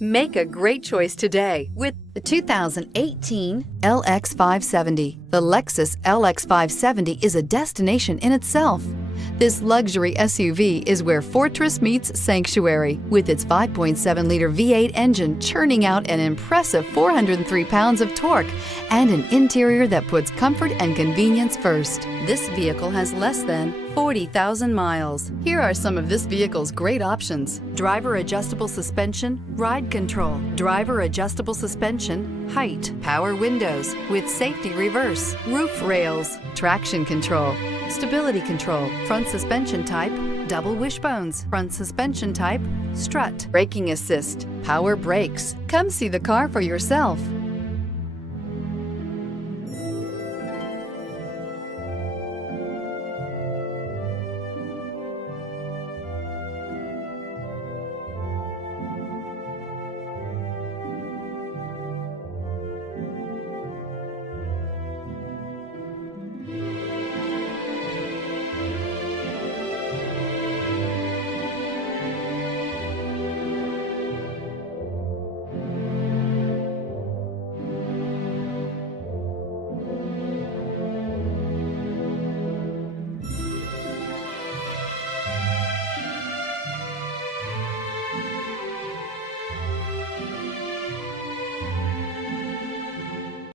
Make a great choice today with the 2018 LX 570. The Lexus LX 570 is a destination in itself. This luxury SUV is where fortress meets sanctuary, with its 5.7-liter V8 engine churning out an impressive 403 pounds of torque and an interior that puts comfort and convenience first. This vehicle has less than 40,000 miles. Here are some of this vehicle's great options: driver adjustable suspension, ride control, driver adjustable suspension, height, power windows with safety reverse, roof rails, traction control, stability control, front suspension type, double wishbones, front suspension type, strut, braking assist, power brakes. Come see the car for yourself.